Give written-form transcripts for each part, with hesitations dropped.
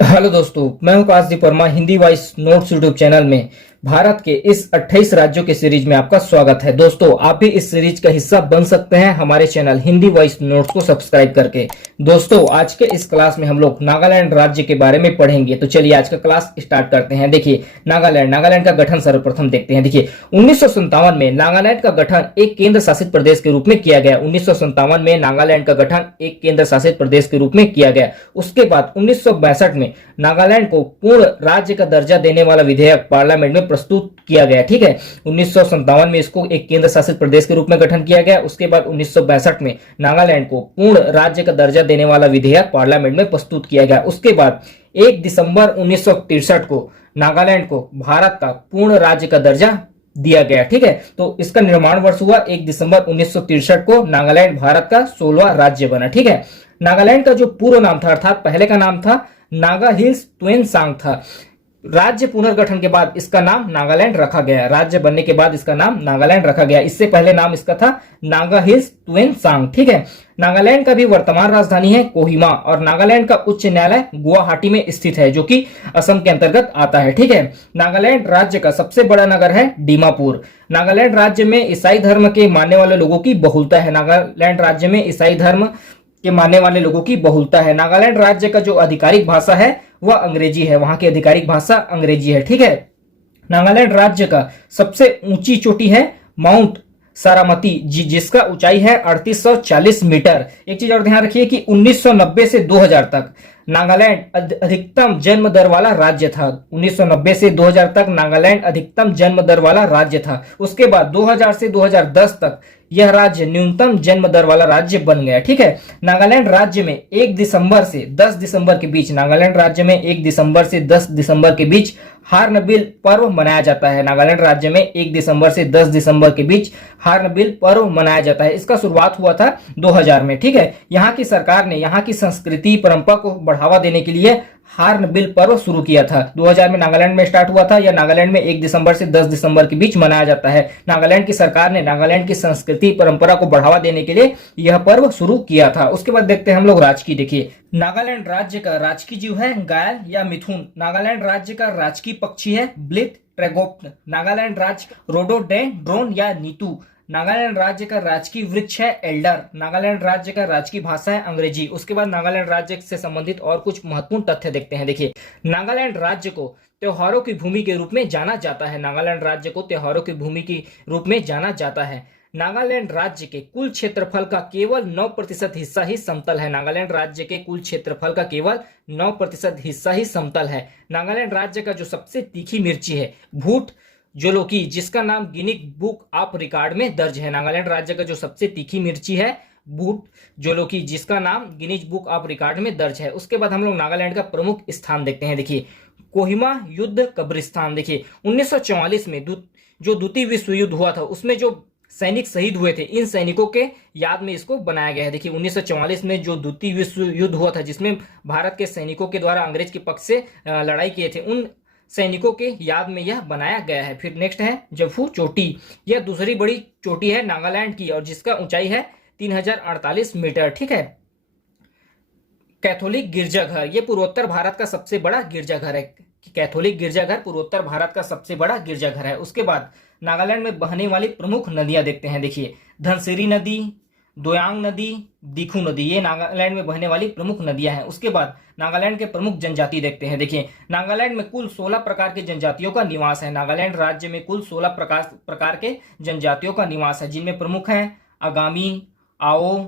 Hello दोस्तों, मैं हूं Kashdeep Verma. Hindi voice notes YouTube channel में भारत के इस 28 राज्यों के सीरीज में आपका स्वागत है। दोस्तों, आप भी इस सीरीज का हिस्सा बन सकते हैं हमारे चैनल हिंदी वॉइस नोट्स को सब्सक्राइब करके। दोस्तों, आज के इस क्लास में हम लोग नागालैंड राज्य के बारे में पढ़ेंगे। तो चलिए आज का क्लास स्टार्ट करते हैं। देखिए, नागालैंड का गठन सर्वप्रथम देखते हैं। देखिए, 1957 में नागालैंड का गठन एक केंद्र शासित प्रदेश के रूप में किया गया। 1957 में नागालैंड का गठन एक केंद्र शासित प्रदेश के रूप में किया गया। उसके बाद 1962 में नागालैंड को पूर्ण राज्य का दर्जा देने वाला विधेयक पार्लियामेंट में प्रस्तुत किया गया। ठीक है, 1957 में इसको एक केंद्र शासित प्रदेश के रूप में गठन किया गया। उसके बाद 1962 में नागालैंड को पूर्ण राज्य का दर्जा देने वाला विधेयक पार्लियामेंट में प्रस्तुत किया गया। उसके बाद 1 दिसंबर 1963 को नागालैंड को भारत का पूर्ण राज्य का दर्जा दिया गया। ठीक है, तो इसका निर्माण वर्ष हुआ 1 दिसंबर 1963 को। नागालैंड भारत का 16वां राज्य बना। ठीक है, नागालैंड का जो पूर्व नाम था, अर्थात पहले का नाम था नागा हिल्स त्वेनसांग था। राज्य पुनर्गठन के बाद इसका नाम नागालैंड रखा गया। राज्य बनने के बाद इसका नाम नागालैंड रखा गया। इससे पहले नाम इसका था नागा हिल्स त्वेनसांग। ठीक है, नागालैंड का भी वर्तमान राजधानी है कोहिमा और नागालैंड का उच्च न्यायालय गुवाहाटी में स्थित है, जो कि असम के अंतर्गत आता है। ठीक है, नागालैंड राज्य का सबसे बड़ा नगर है दीमापुर। नागालैंड राज्य में ईसाई धर्म के मानने वाले लोगों की बहुलता है। नागालैंड राज्य में ईसाई धर्म के मानने वाले लोगों की बहुलता है। नागालैंड राज्य का जो आधिकारिक भाषा है वह अंग्रेजी है। वहां की आधिकारिक भाषा अंग्रेजी है। ठीक है, नागालैंड राज्य का सबसे ऊंची चोटी है माउंट सारामती जिसका ऊंचाई है 3840 मीटर। एक चीज और ध्यान रखिए कि 1990 से 2000 तक नागालैंड अधिकतम जन्म दर वाला राज्य था। 1990 से 2000 तक नागालैंड अधिकतम जन्म दर वाला राज्य था। उसके बाद 2000 से 2010 तक यह राज्य न्यूनतम जन्म दर वाला राज्य बन गया। ठीक है, नागालैंड राज्य में 1 दिसंबर से 10 दिसंबर के बीच नागालैंड राज्य में 1 दिसंबर से 10 दिसंबर के बीच हार्नबिल पर्व मनाया जाता है। नागालैंड राज्य में 1 दिसंबर से 10 दिसंबर के बीच हार्नबिल पर्व मनाया जाता है। इसका शुरुआत हुआ था 2000 में। ठीक है, यहाँ की सरकार ने यहाँ की संस्कृति परंपरा को बढ़ावा देने के लिए हार्नबिल पर्व शुरू किया था। 2000 में नागालैंड में स्टार्ट हुआ था। यह नागालैंड में 1 दिसंबर से 10 दिसंबर के बीच मनाया जाता है। नागालैंड की सरकार ने नागालैंड की संस्कृति परंपरा को बढ़ावा देने के लिए यह पर्व शुरू किया था। उसके बाद देखते हैं हम लोग राजकीय। देखिए, नागालैंड राज्य का राजकीय जीव है गाय या मिथुन। नागालैंड राज्य का राजकीय पक्षी है ब्लिथ ट्रैगोप्ट। नागालैंड राज्य रोडोडेंड्रोन या नीतू। नागालैंड राज्य का राजकीय वृक्ष है एल्डर। नागालैंड राज्य का राजकीय भाषा है अंग्रेजी। उसके बाद नागालैंड राज्य से संबंधित और कुछ महत्वपूर्ण तथ्य देखते हैं। देखिए, नागालैंड राज्य को त्योहारों की भूमि के रूप में जाना जाता है। नागालैंड राज्य को त्योहारों की भूमि के रूप में जाना जाता है। नागालैंड राज्य के कुल क्षेत्रफल का केवल 9% हिस्सा ही समतल है। नागालैंड राज्य के कुल क्षेत्रफल का केवल 9% हिस्सा ही समतल है। नागालैंड राज्य का जो सबसे तीखी मिर्ची है भूट जोलोकी, जिसका नाम गिनीज बुक ऑफ रिकॉर्ड में दर्ज है। नागालैंड राज्य का जो सबसे तीखी मिर्ची है भूट जोलोकी, जिसका नाम गिनीज बुक ऑफ रिकॉर्ड में दर्ज है। उसके बाद हम लोग नागालैंड का प्रमुख स्थान देखते हैं। देखिए, कोहिमा युद्ध कब्रिस्तान। देखिए, 1944 में जो द्वितीय विश्व युद्ध हुआ था उसमें जो सैनिक शहीद हुए थे, इन सैनिकों के याद में इसको बनाया गया है। देखिए, 1944 में जो द्वितीय विश्व युद्ध हुआ था जिसमें भारत के सैनिकों के द्वारा अंग्रेज के पक्ष से लड़ाई किए थे, उन सैनिकों के याद में यह बनाया गया है। फिर नेक्स्ट है जफू चोटी। यह दूसरी बड़ी चोटी है नागालैंड की और जिसका ऊंचाई है 3048 मीटर। ठीक है, कैथोलिक गिरजाघर, यह पूर्वोत्तर भारत का सबसे बड़ा गिरजाघर है। कैथोलिक गिरजाघर पूर्वोत्तर भारत का सबसे बड़ा गिरजाघर है। उसके बाद नागालैंड में बहने वाली प्रमुख नदियां देखते हैं। देखिए, धनसिरी नदी, दोयांग नदी, दिखू नदी, ये नागालैंड में बहने वाली प्रमुख नदियां हैं। उसके बाद नागालैंड के प्रमुख जनजाति देखते हैं। देखिए, नागालैंड में कुल 16 प्रकार के जनजातियों का निवास है। नागालैंड राज्य में कुल 16 प्रकार के जनजातियों का निवास है, जिनमें प्रमुख हैं आगामी, आओ,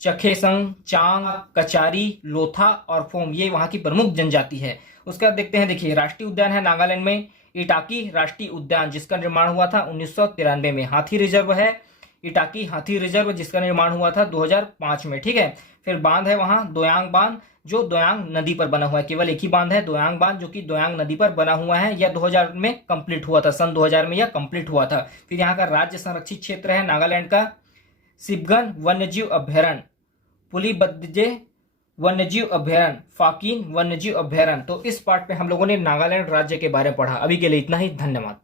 चखेसंग, चांग, कचारी, लोथा और फोम। ये वहां की प्रमुख जनजाति है। उसके बाद देखते हैं। देखिए, राष्ट्रीय उद्यान है नागालैंड में इटाकी राष्ट्रीय उद्यान, जिसका निर्माण हुआ था 1993 में। हाथी रिजर्व है इटाकी हाथी रिजर्व, जिसका निर्माण हुआ था 2005 में। ठीक है, फिर बांध है वहां दोयांग बांध, जो दोयांग नदी पर बना हुआ है। केवल एक ही बांध है दोयांग बांध, जो कि दोयांग नदी पर बना हुआ है। यह 2000 में कंप्लीट हुआ था, सन 2000 में यह कंप्लीट हुआ था। फिर यहाँ का राज्य संरक्षित क्षेत्र है नागालैंड का सिबगन वन्यजीव अभ्यारण्य, पुलिबद्जे वन्यजीव अभ्यारण्य, फाकिन वन्यजीव अभ्यारण्य। तो इस पार्ट पे हम लोगों ने नागालैंड राज्य के बारे में पढ़ा। अभी के लिए इतना ही, धन्यवाद।